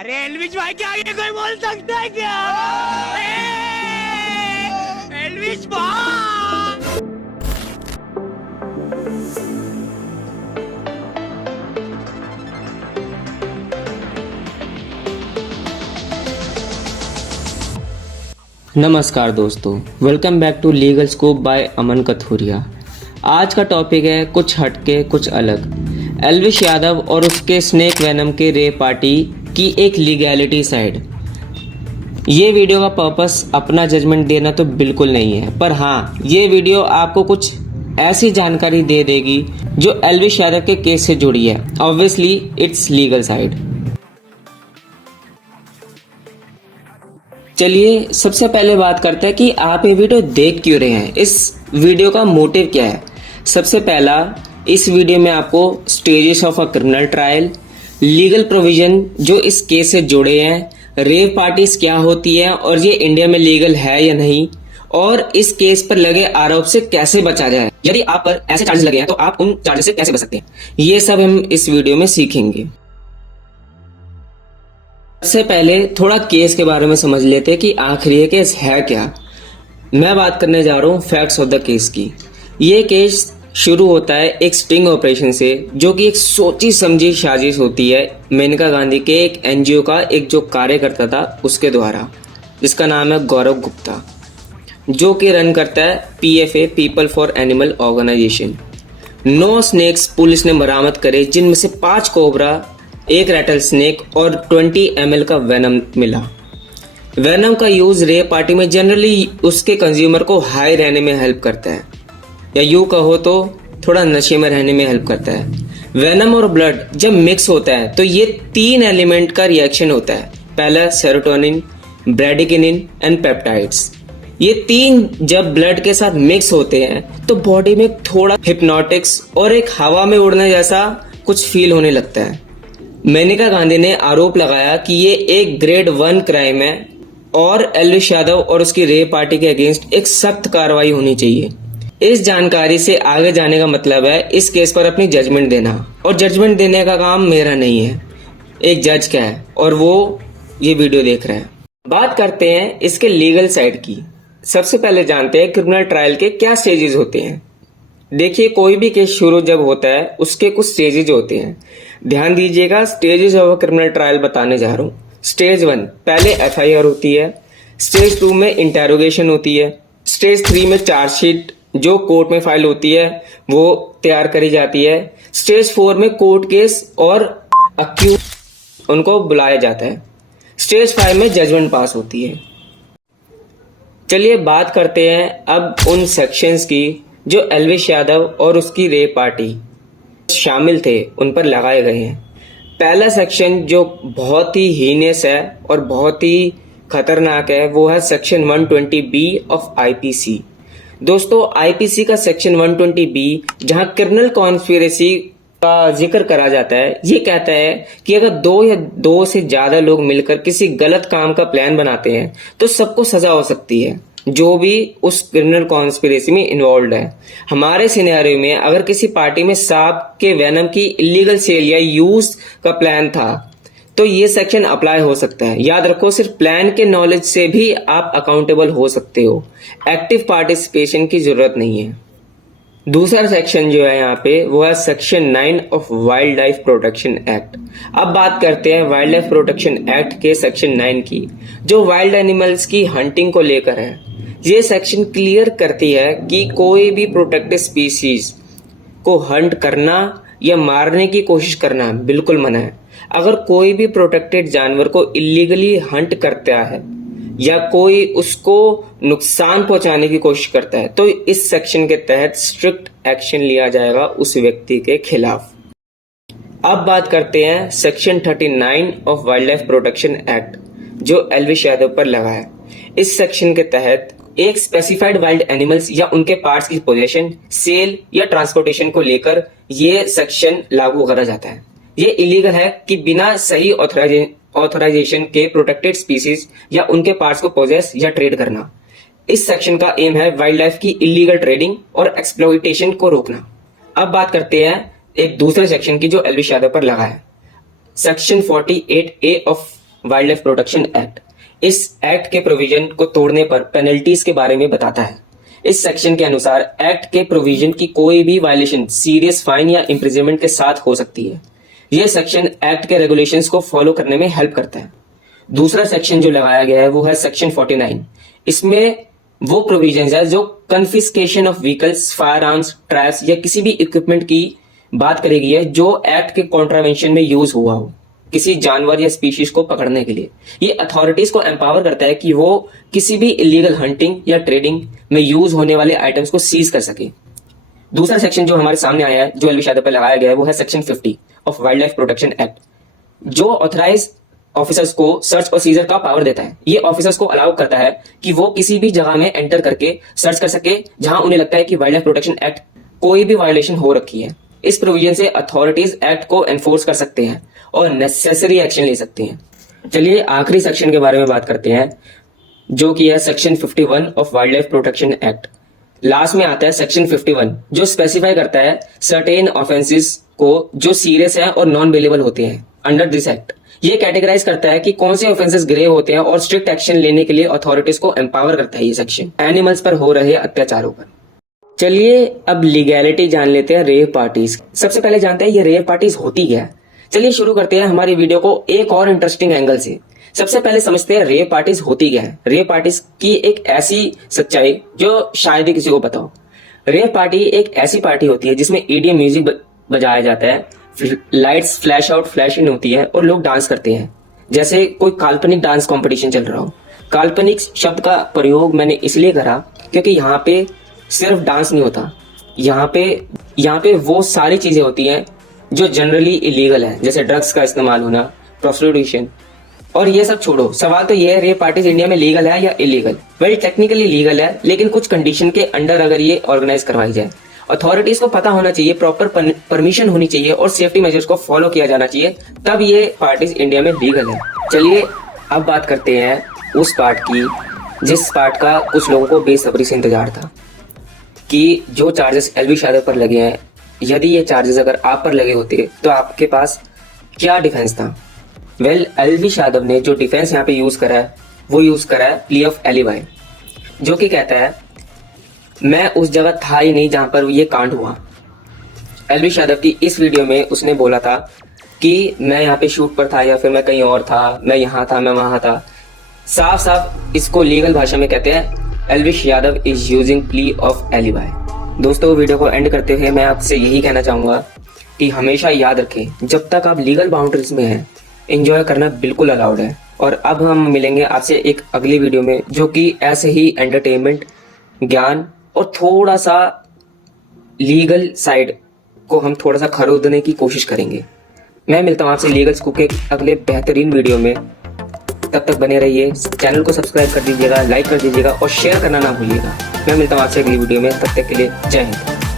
अरे एलविश भाई के आगे कोई बोल सकता है क्या? एलविश भाई। नमस्कार दोस्तों, welcome back to legal scoop by Aman Kathuria. आज का टॉपिक है कुछ हटके कुछ अलग। एल्विश यादव और उसके स्नेक वेनम के रेप पार्टी की एक लीगैलिटी साइड। ये वीडियो का पर्पस अपना जजमेंट देना तो बिल्कुल नहीं है, पर हाँ ये वीडियो आपको कुछ ऐसी जानकारी दे देगी जो एल्विश यादव के केस से जुड़ी है। Obviously it's legal side. चलिए सबसे पहले बात करते हैं कि आप ये वीडियो देख क्यों रहे हैं, इस वीडियो का मोटिव क्या है। सबसे पहला, इस वीडियो में आपको stages of a criminal trial, legal provision जो इस केस से जुड़े हैं, रेप पार्टीज क्या होती है और ये इंडिया में लीगल है या नहीं, और इस केस पर लगे आरोप से कैसे बचा जाए। यदि आप पर ऐसे चार्जेस लगे हैं तो आप उन चार्जेस से कैसे बच सकते हैं, ये सब हम इस वीडियो में सीखेंगे। सबसे पहले थोड़ा केस के बारे में समझ लेते हैं कि आखिर ये केस है क्या। मैं बात करने जा रहा हूँ फैक्ट्स ऑफ द केस की। ये केस शुरू होता है एक स्टिंग ऑपरेशन से, जो कि एक सोची समझी साजिश होती है मेनका गांधी के एक एनजीओ का एक जो कार्यकर्ता था उसके द्वारा, जिसका नाम है गौरव गुप्ता, जो कि रन करता है PFA people for animal organization. 9 snakes police ने बरामद करे, जिनमें से 5 कोबरा, 1 रैटल स्नेक और 20 ml का वेनम मिला। वेनम का यूज रेप पार्टी में जनरली उसके कंज्यूमर को हाई रहने में हेल्प करता है, या यूं कहो तो थोड़ा नशे में रहने में हेल्प करता है। वेनम और ब्लड जब मिक्स होता है तो ये 3 एलिमेंट का रिएक्शन होता है। पहला सेरोटोनिन, ब्रैडिकिनिन एंड पेप्टाइड्स। ये 3 जब ब्लड के साथ मिक्स होते हैं तो बॉडी में थोड़ा हिप्नोटिक्स और एक हवा में उड़ने जैसा कुछ फील होने लगता है। मेनका गांधी ने आरोप लगाया कि ये एक ग्रेड 1 क्राइम है और एल्विश यादव और उसकी रेप पार्टी के अगेंस्ट एक सख्त कार्रवाई होनी चाहिए। इस जानकारी से आगे जाने का मतलब है इस केस पर अपनी जजमेंट देना, और जजमेंट देने का काम मेरा नहीं है, एक जज का है, और वो ये वीडियो देख रहे हैं। बात करते हैं इसके लीगल साइड की। सबसे पहले जानते हैं क्रिमिनल ट्रायल के क्या स्टेजेस होते हैं। देखिए, कोई भी केस शुरू जब होता है उसके कुछ स्टेजेस होते हैं। ध्यान दीजिएगा, स्टेजेस ऑफ क्रिमिनल ट्रायल बताने जा रहा हूँ। स्टेज 1 पहले FIR होती है। स्टेज 2 में इंटेरोगेशन होती है। स्टेज 3 में चार्जशीट जो कोर्ट में फाइल होती है वो तैयार करी जाती है। स्टेज 4 में कोर्ट केस और अक्यूज उनको बुलाया जाता है। स्टेज 5 में जजमेंट पास होती है। चलिए बात करते हैं अब उन सेक्शंस की जो एल्विश यादव और उसकी रेप पार्टी शामिल थे उन पर लगाए गए हैं। पहला सेक्शन जो बहुत ही हीनियस है और बहुत ही खतरनाक है वो है सेक्शन 120B ऑफ IPC। दोस्तों, IPC का सेक्शन 120B जहां क्रिमिनल कॉन्स्पिरेसी का जिक्र करा जाता है, ये कहता है कि अगर 2 या 2 से ज्यादा लोग मिलकर किसी गलत काम का प्लान बनाते हैं तो सबको सजा हो सकती है, जो भी उस क्रिमिनल कॉन्स्पिरेसी में इन्वॉल्व है। हमारे सिनेरियो में अगर किसी पार्टी में सांप के वेनम की इलीगल सेल या यूज का प्लान था तो ये सेक्शन अप्लाई हो सकता है। याद रखो, सिर्फ प्लान के नॉलेज से भी आप अकाउंटेबल हो सकते हो, एक्टिव पार्टिसिपेशन की जरूरत नहीं है। दूसरा सेक्शन जो है यहाँ पे वो है section 9 of wild life protection act. अब बात करते हैं वाइल्ड लाइफ प्रोटेक्शन एक्ट के सेक्शन 9 की, जो वाइल्ड एनिमल्स की हंटिंग को लेकर है। ये सेक्शन क्लियर करती है कि कोई भी प्रोटेक्टेड स्पीसीज को हंट करना या मारने की कोशिश करना बिल्कुल मना है। अगर कोई भी प्रोटेक्टेड जानवर को इलीगली हंट करता है या कोई उसको नुकसान पहुंचाने की कोशिश करता है तो इस सेक्शन के तहत स्ट्रिक्ट एक्शन लिया जाएगा उस व्यक्ति के खिलाफ। अब बात करते हैं section 39 of wild life protection act, जो एल्विश यादव पर लगा है। इस सेक्शन के तहत एक स्पेसिफाइड वाइल्ड एनिमल्स या उनके पार्ट्स की पोजेशन, सेल या ट्रांसपोर्टेशन को लेकर ये सेक्शन लागू करा जाता है। ये इलीगल है कि बिना सही ऑथराइजेशन के प्रोटेक्टेड स्पीसीज या उनके पार्ट्स को पोजेस या ट्रेड करना। इस सेक्शन का एम है वाइल्ड लाइफ की इलीगल ट्रेडिंग और एक्सप्लॉइटेशन को रोकना। अब बात करते हैं एक दूसरे सेक्शन की जो एल्विश यादव पर लगा है, section 48A of wild life protection act. इस एक्ट के प्रोविजन को तोड़ने पर पेनल्टीज के बारे में बताता है। इस सेक्शन के अनुसार एक्ट के प्रोविजन की कोई भी वायलेशन सीरियस फाइन या इम्प्रिजनमेंट के साथ हो सकती है। यह सेक्शन एक्ट के रेगुलेशंस को फॉलो करने में हेल्प करता है। दूसरा सेक्शन जो लगाया गया है वो है सेक्शन 49। इसमें वो प्रोविजंस है जो confiscation of vehicles, fire arms, traps या किसी भी इक्विपमेंट की बात करेगी है जो एक्ट के कॉन्ट्रावेंशन में यूज हुआ हो किसी जानवर या स्पीशीज को पकड़ने के लिए। ये अथॉरिटीज को एम्पावर करता है कि वो किसी भी इलीगल हंटिंग या ट्रेडिंग में यूज होने वाले आइटम्स को सीज कर सके। दूसरा सेक्शन जो हमारे सामने आया है, जो एलवी शादव पर लगाया गया है, वो है section 50 of wild life protection act, जो ऑथराइज ऑफिसर्स को सर्च और सीजर का पावर देता है। ये ऑफिसर्स को अलाउ करता है कि वो किसी भी जगह में एंटर करके सर्च कर सके जहां उन्हें लगता है कि वाइल्ड लाइफ प्रोटेक्शन एक्ट कोई भी वायलेशन हो रखी है। इस प्रोविजन से अथॉरिटीज एक्ट को एनफोर्स कर सकते हैं और नेसेसरी एक्शन ले सकते हैं। चलिए आखिरी सेक्शन के बारे में बात करते हैं, जो कि है section 51 of wild life protection act. Last में आता है सेक्शन 51, जो स्पेसिफाई करता है सर्टेन ऑफेंसेस को जो सीरियस है और नॉन बेलेबल होते हैं अंडर दिस एक्ट। ये कैटेगराइज करता है कि कौन से ऑफेंसेस ग्रेव होते हैं और स्ट्रिक्ट एक्शन लेने के लिए अथॉरिटीज को एम्पावर करता है ये सेक्शन एनिमल्स पर हो रहे अत्याचारों पर। चलिए अब लीगैलिटी जान लेते हैं रेव पार्टीज। सबसे पहले जानते हैं ये रेव पार्टीज होती क्या है। चलिए शुरू करते हैं हमारी वीडियो को एक और इंटरेस्टिंग एंगल से। सबसे पहले समझते हैं रेव पार्टीज होती क्या है। रेव पार्टीज की एक ऐसी सच्चाई जो शायद ही किसी को पता हो। रेव पार्टी एक ऐसी पार्टी होती है जिसमें ईडीएम म्यूजिक बजाया जाता है, लाइट्स फ्लैश आउट फ्लैश इन होती है और लोग डांस करते हैं जैसे कोई काल्पनिक डांस कंपटीशन चल रहा हो। काल्पनिक शब्द का प्रयोग मैंने इसलिए करा क्योंकि यहाँ पे सिर्फ डांस नहीं होता, यहाँ पे वो सारी चीजें होती हैं जो जनरली इलीगल है, जैसे ड्रग्स का इस्तेमाल होना, प्रोस्टिट्यूशन। और ये सब छोड़ो, सवाल तो ये है रेव पार्टीज इंडिया में लीगल है या इलीगल। वेल टेक्निकली लीगल है, लेकिन कुछ कंडीशन के अंडर अगर ये ऑर्गेनाइज करवाई जाए। अथॉरिटीज को पता होना चाहिए, प्रॉपर परमिशन होनी चाहिए और सेफ्टी मेजर्स को फॉलो किया जाना चाहिए, तब ये पार्टीज इंडिया में लीगल है। चलिए अब बात करते हैं उस पार्ट की जिस पार्ट का कुछ लोगों को बेसब्री से इंतजार था कि जो चार्जेस एलवी शादव पर लगे हैं, यदि ये चार्जेस अगर आप पर लगे होते तो आपके पास क्या डिफेंस था। वेल एलवी शादव ने जो डिफेंस यहाँ पे यूज करा है वो यूज करा है प्ली ऑफ एलिबाई, जो कि कहता है मैं उस जगह था ही नहीं जहां पर ये कांड हुआ। एलवी शादव की इस वीडियो में उसने बोला था कि मैं यहाँ पे शूट पर था या फिर मैं कहीं और था, मैं यहाँ था, मैं वहां था। साफ साफ इसको लीगल भाषा में कहते हैं LV Yadav is using plea of alibi. दोस्तों वीडियो को एंड करते हुए मैं आपसे यही कहना चाहूंगा कि हमेशा याद रखें, जब तक आप लीगल बाउंड्रीज में हैं एंजॉय करना बिल्कुल अलाउड है। और अब हम मिलेंगे आपसे एक अगली वीडियो में, जो कि ऐसे ही एंटरटेनमेंट, ज्ञान और थोड़ा सा लीगल साइड को हम थोड़ा सा खरीदने की कोशिश करेंगे। मैं मिलता हूँ आपसे लीगल स्कूप के अगले बेहतरीन वीडियो में। तब तक बने रहिए, चैनल को सब्सक्राइब कर दीजिएगा, लाइक कर दीजिएगा और शेयर करना ना भूलिएगा। मैं मिलता हूँ आपसे अगली वीडियो में, तब तक के लिए जय हिंद।